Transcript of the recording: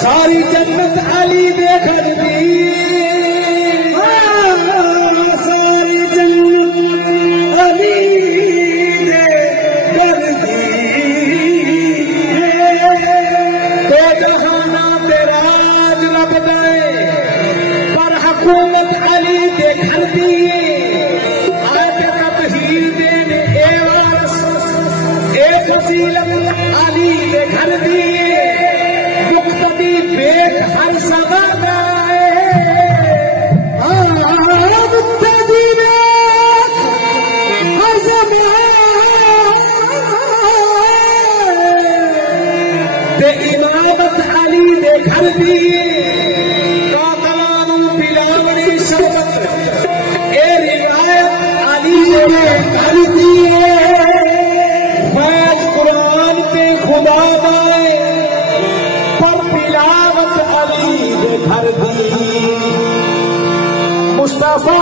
सारी जन्नत अली दे घर दी, सारी जन्नत अली दे घर दी, तो जहाना ते राज लब दे पर हुकूमत अली दे घर दी। आज तबहीर देन ए वारस ए फसीलत अली दे घर दी। हर सगा इमामत अली दे घर दी, कातलानू पिलावनी शरबत ए रिवायत अली दे घर दी। फैज कुरान के खुदा दाए पर पिलावत अली दे घर दी। मुस्तफा